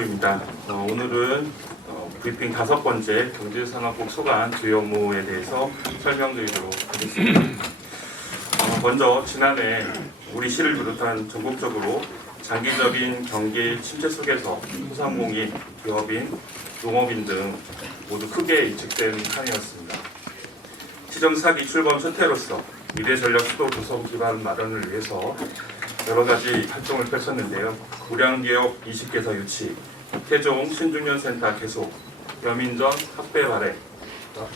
입니다. 오늘은 브리핑 5번째 경제산업국 소관 주요 업무에 대해서 설명드리도록 하겠습니다. 먼저 지난해 우리 시를 비롯한 전국적으로 장기적인 경기 침체 속에서 소상공인, 기업인, 농업인 등 모두 크게 이축된 한 해였습니다. 시정 사기 출범 첫 해로서 미래 전략 수도 조성 기반 마련을 위해서 여러 가지 활동을 펼쳤는데요. 우량기업 20개사 유치, 태종 신중년센터 개소, 여민전 학배 발행,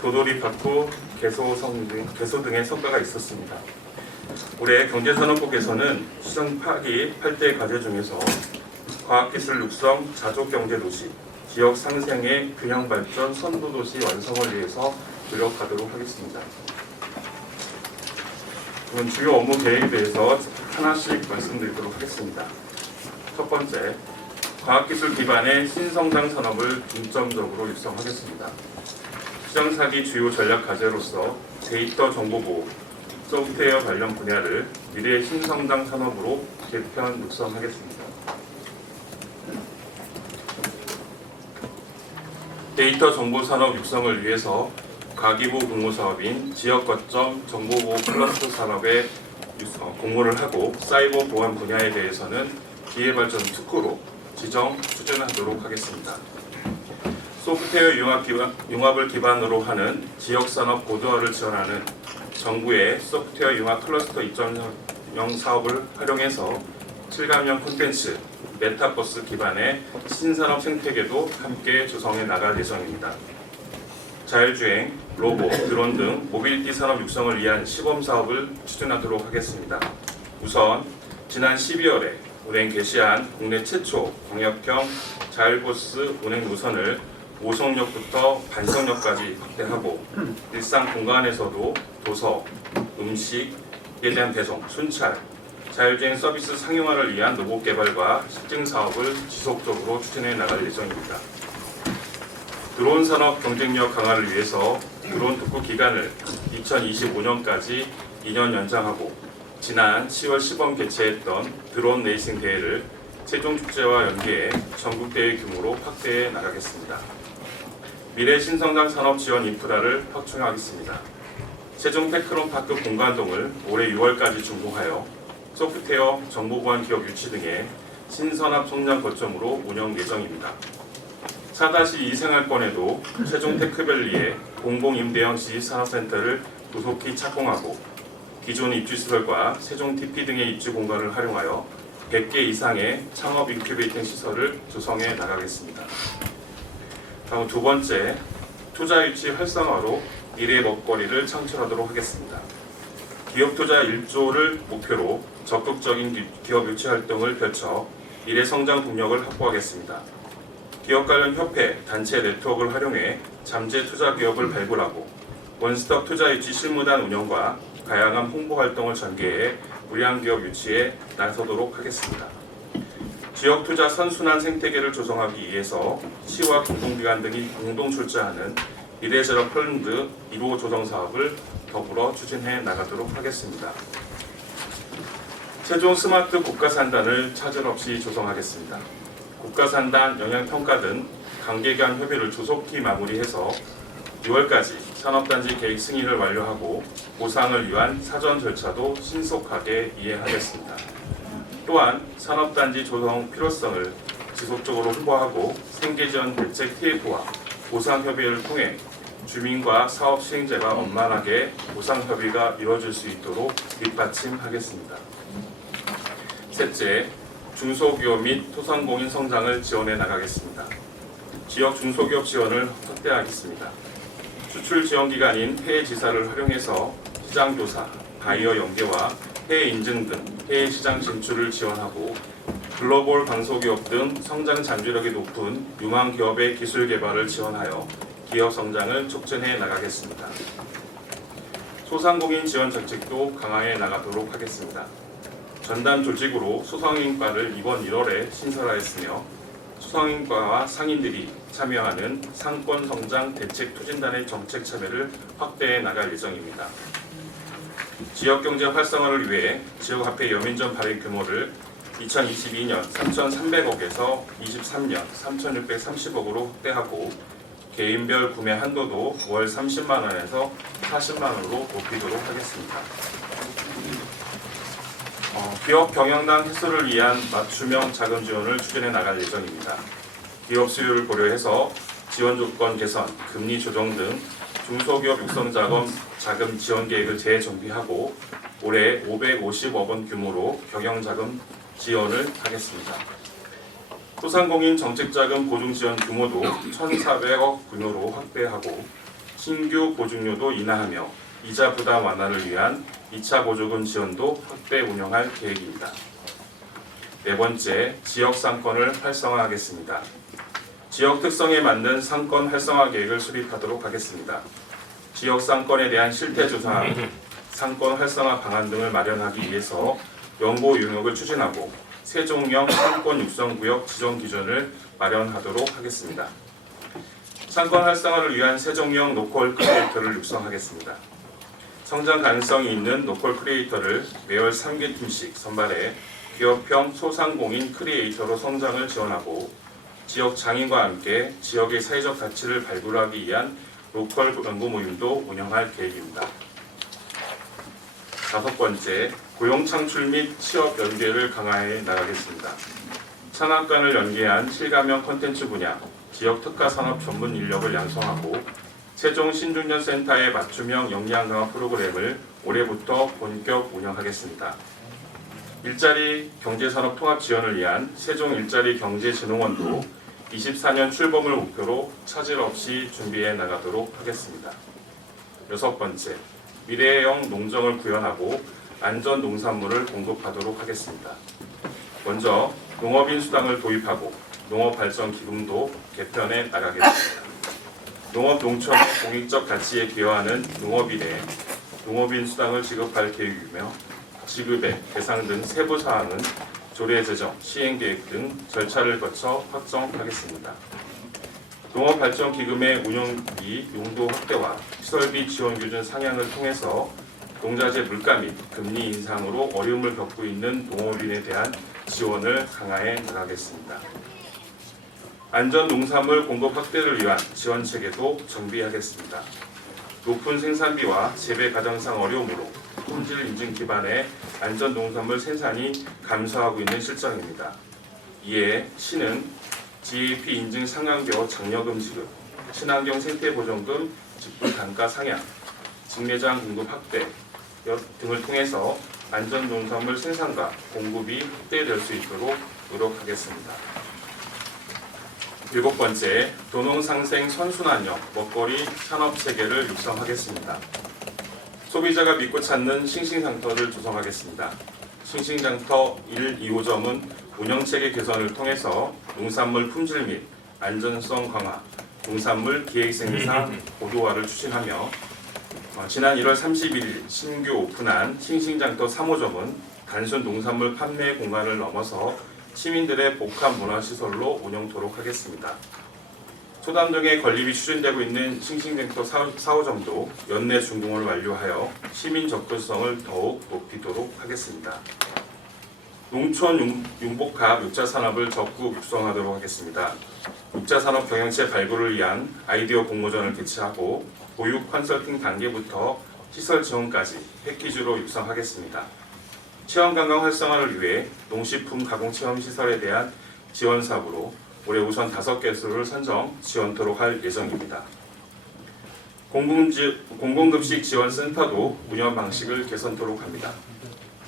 도돌이 파크 개소 등의 성과가 있었습니다. 올해 경제산업국에서는 시정 파기 8대 과제 중에서 과학기술 육성, 자족경제도시, 지역 상생의 균형 발전 선도도시 완성을 위해서 노력하도록 하겠습니다. 그럼 주요 업무 계획에 대해서 하나씩 말씀드리도록 하겠습니다. 첫 번째, 과학기술 기반의 신성장 산업을 중점적으로 육성하겠습니다. 시장사기 주요 전략 과제로서 데이터 정보보호, 소프트웨어 관련 분야를 미래 신성장 산업으로 개편 육성하겠습니다. 데이터 정보 산업 육성을 위해서 가기부 공모사업인 지역거점 정보보호 클러스터 산업에 공모를 하고 사이버 보안 분야에 대해서는 기회발전 특구로 지정 추진하도록 하겠습니다. 소프트웨어 융합을 기반으로 하는 지역산업 고도화를 지원하는 정부의 소프트웨어 융합 클러스터 2.0 사업을 활용해서 실감형 콘텐츠, 메타버스 기반의 신산업 생태계도 함께 조성해 나갈 예정입니다. 자율주행, 로봇, 드론 등 모빌리티 산업 육성을 위한 시범사업을 추진하도록 하겠습니다. 우선 지난 12월에 운행 개시한 국내 최초 광역형 자율버스 운행 노선을 오성역부터 반석역까지 확대하고 일상 공간에서도 도서, 음식에 대한 배송, 순찰, 자율주행 서비스 상용화를 위한 로봇 개발과 실증 사업을 지속적으로 추진해 나갈 예정입니다. 드론 산업 경쟁력 강화를 위해서 드론 특구 기간을 2025년까지 2년 연장하고 지난 10월 시범 개최했던 드론 레이싱 대회를 세종축제와 연계해 전국대회 규모로 확대해 나가겠습니다. 미래 신성장 산업 지원 인프라를 확충하겠습니다. 세종 테크노파크 공관동을 올해 6월까지 준공하여 소프트웨어, 정보보안 기업 유치 등의 신산업 성장 거점으로 운영 예정입니다. 4-2 생활권에도 세종 테크밸리에 공공임대형 지식산업센터를 조속히 착공하고 기존 입주시설과 세종 TP 등의 입주 공간을 활용하여 100개 이상의 창업 인큐베이팅 시설을 조성해 나가겠습니다. 다음 두 번째, 투자 유치 활성화로 미래 먹거리를 창출하도록 하겠습니다. 기업 투자 1조를 목표로 적극적인 기업 유치 활동을 펼쳐 미래 성장 동력을 확보하겠습니다. 기업 관련 협회, 단체 네트워크를 활용해 잠재 투자 기업을 발굴하고 원스톱 투자 유치 실무단 운영과 다양한 홍보 활동을 전개해 우량 기업 유치에 나서도록 하겠습니다. 지역 투자 선순환 생태계를 조성하기 위해서 시와 공공기관 등이 공동 출자하는 미래재력 펀드 1호 조성 사업을 더불어 추진해 나가도록 하겠습니다. 세종 스마트 국가산단을 차질 없이 조성하겠습니다. 국가산단 영향평가 등 관계 간 협의를 조속히 마무리해서 6월까지 산업단지 계획 승인을 완료하고 보상을 위한 사전 절차도 신속하게 이해하겠습니다. 또한 산업단지 조성 필요성을 지속적으로 홍보하고 생계지원 대책 TF와 보상협의회를 통해 주민과 사업 시행자가 원만하게 보상협의가 이루어질 수 있도록 뒷받침하겠습니다. 셋째, 중소기업 및 소상공인 성장을 지원해 나가겠습니다. 지역 중소기업 지원을 확대하겠습니다. 수출 지원 기관인 해외 지사를 활용해서 시장 조사, 바이어 연계와 해외 인증 등 해외 시장 진출을 지원하고 글로벌 강소기업 등 성장 잠재력이 높은 유망 기업의 기술 개발을 지원하여 기업 성장을 촉진해 나가겠습니다. 소상공인 지원 정책도 강화해 나가도록 하겠습니다. 전담 조직으로 소상인과를 이번 1월에 신설하였으며 소상인과와 상인들이 참여하는 상권성장 대책투진단의 정책 참여를 확대해 나갈 예정입니다. 지역경제 활성화를 위해 지역화폐 여민전 발행 규모를 2022년 3,300억에서 23년 3,630억으로 확대하고 개인별 구매 한도도 월 30만 원에서 40만 원으로 높이도록 하겠습니다. 기업 경영난 해소를 위한 맞춤형 자금 지원을 추진해 나갈 예정입니다. 기업 수요를 고려해서 지원 조건 개선, 금리 조정 등 중소기업 육성 자금 지원 계획을 재정비하고 올해 550억 원 규모로 경영자금 지원을 하겠습니다. 소상공인 정책자금 보증 지원 규모도 1,400억 규모로 확대하고 신규 보증료도 인하하며 이자 부담 완화를 위한 2차 보조금 지원도 확대 운영할 계획입니다. 네 번째, 지역 상권을 활성화하겠습니다. 지역 특성에 맞는 상권 활성화 계획을 수립하도록 하겠습니다. 지역 상권에 대한 실태 조사, 상권 활성화 방안 등을 마련하기 위해서 연구 용역을 추진하고 세종형 상권 육성구역 지정 기준을 마련하도록 하겠습니다. 상권 활성화를 위한 세종형 로컬 크리에이터를 육성하겠습니다. 성장 가능성이 있는 로컬 크리에이터를 매월 3개 팀씩 선발해 기업형 소상공인 크리에이터로 성장을 지원하고 지역 장인과 함께 지역의 사회적 가치를 발굴하기 위한 로컬 연구 모임도 운영할 계획입니다. 다섯 번째, 고용 창출 및 취업 연계를 강화해 나가겠습니다. 산업관을 연계한 실감형 콘텐츠 분야, 지역 특화 산업 전문 인력을 양성하고 세종 신중년센터의 맞춤형 역량 강화 프로그램을 올해부터 본격 운영하겠습니다. 일자리 경제산업 통합 지원을 위한 세종 일자리 경제진흥원도 24년 출범을 목표로 차질 없이 준비해 나가도록 하겠습니다. 여섯 번째, 미래형 농정을 구현하고 안전 농산물을 공급하도록 하겠습니다. 먼저 농업인 수당을 도입하고 농업발전기금도 개편해 나가겠습니다. 농업 농촌의 공익적 가치에 기여하는 농업인에 농업인 수당을 지급할 계획이며 지급액, 대상 등 세부 사항은 조례 제정, 시행 계획 등 절차를 거쳐 확정하겠습니다. 농업발전기금의 운영비 용도 확대와 시설비 지원 기준 상향을 통해서 농자재 물가 및 금리 인상으로 어려움을 겪고 있는 농업인에 대한 지원을 강화해 나가겠습니다. 안전 농산물 공급 확대를 위한 지원 체계도 정비하겠습니다. 높은 생산비와 재배 가정상 어려움으로 품질 인증 기반의 안전 농산물 생산이 감소하고 있는 실정입니다. 이에 시는 GAP 인증 상한교 장려금 지급, 친환경 생태보전금 직불 단가 상향, 직매장 공급 확대 등을 통해서 안전 농산물 생산과 공급이 확대될 수 있도록 노력하겠습니다. 일곱 번째, 도농상생 선순환형 먹거리 산업체계를 육성하겠습니다. 소비자가 믿고 찾는 싱싱장터를 조성하겠습니다. 싱싱장터 1, 2호점은 운영체계 개선을 통해서 농산물 품질 및 안전성 강화, 농산물 기획생산 고도화를 추진하며 지난 1월 31일 신규 오픈한 싱싱장터 3호점은 단순 농산물 판매 공간을 넘어서 시민들의 복합 문화시설로 운영토록 하겠습니다. 소담 등의 건립이 추진되고 있는 싱싱장터 4호점도 연내 준공을 완료하여 시민 접근성을 더욱 높이도록 하겠습니다. 농촌 융복합 육자산업을 적극 육성하도록 하겠습니다. 육자산업 경영체 발굴을 위한 아이디어 공모전을 개최하고 보육 컨설팅 단계부터 시설 지원까지 패키지로 육성하겠습니다. 체험관광 활성화를 위해 농식품 가공체험시설에 대한 지원 사업으로 올해 우선 5개소를 선정 지원토록 할 예정입니다. 공공급식 지원센터도 운영 방식을 개선토록 합니다.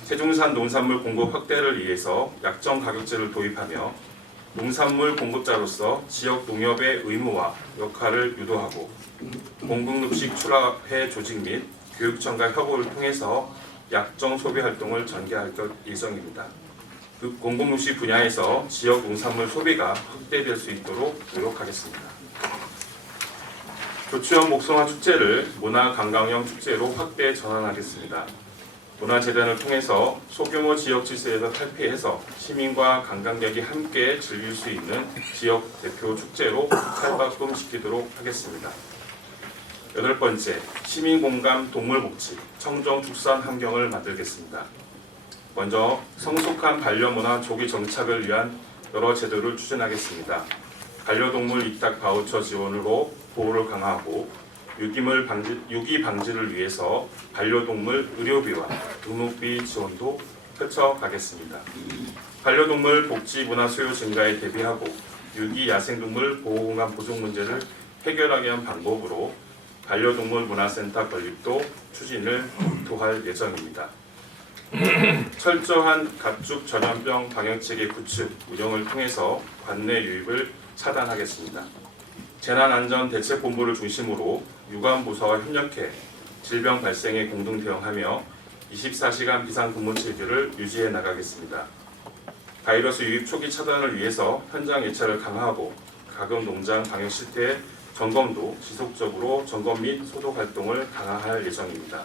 세종산 농산물 공급 확대를 위해서 약정 가격제를 도입하며 농산물 공급자로서 지역 농협의 의무와 역할을 유도하고 공공급식 출하회 조직 및 교육청과 협업을 통해서 약정 소비 활동을 전개할 예정입니다. 공공급식 분야에서 지역 농산물 소비가 확대될 수 있도록 노력하겠습니다. 조치원 목성화 축제를 문화관광형 축제로 확대 전환하겠습니다. 문화재단을 통해서 소규모 지역 질서에서 탈피해서 시민과 관광객이 함께 즐길 수 있는 지역 대표 축제로 탈바꿈시키도록 하겠습니다. 여덟 번째, 시민공감 동물복지, 청정 축산 환경을 만들겠습니다. 먼저 성숙한 반려문화 조기 정착을 위한 여러 제도를 추진하겠습니다. 반려동물 위탁 바우처 지원으로 보호를 강화하고 유기 방지를 위해서 반려동물 의료비와 등록비 지원도 펼쳐가겠습니다. 반려동물 복지 문화 수요 증가에 대비하고 유기 야생동물 보호공간 부족 문제를 해결하기 위한 방법으로 반려동물 문화센터 건립도 추진을 도할 예정입니다. 철저한 가축 전염병 방역체계 구축, 운영을 통해서 관내 유입을 차단하겠습니다. 재난안전대책본부를 중심으로 유관부서와 협력해 질병 발생에 공동 대응하며 24시간 비상근무체계를 유지해 나가겠습니다. 바이러스 유입 초기 차단을 위해서 현장 예찰을 강화하고 가금 농장 방역 실태 점검도 지속적으로 점검 및 소독 활동을 강화할 예정입니다.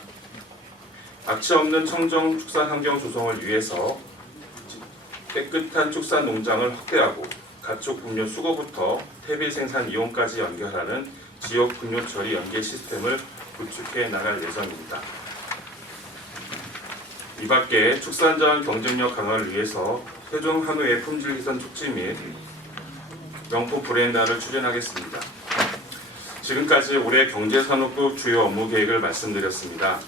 악취 없는 청정 축산 환경 조성을 위해서 깨끗한 축산 농장을 확대하고 가축 분뇨 수거부터 퇴비 생산 이용까지 연결하는 지역 분뇨 처리 연계 시스템을 구축해 나갈 예정입니다. 이 밖에 축산자원 경쟁력 강화를 위해서 세종 한우의 품질 개선 촉진 및 명품 브랜드화를 추진하겠습니다. 지금까지 올해 경제산업부 주요 업무 계획을 말씀드렸습니다.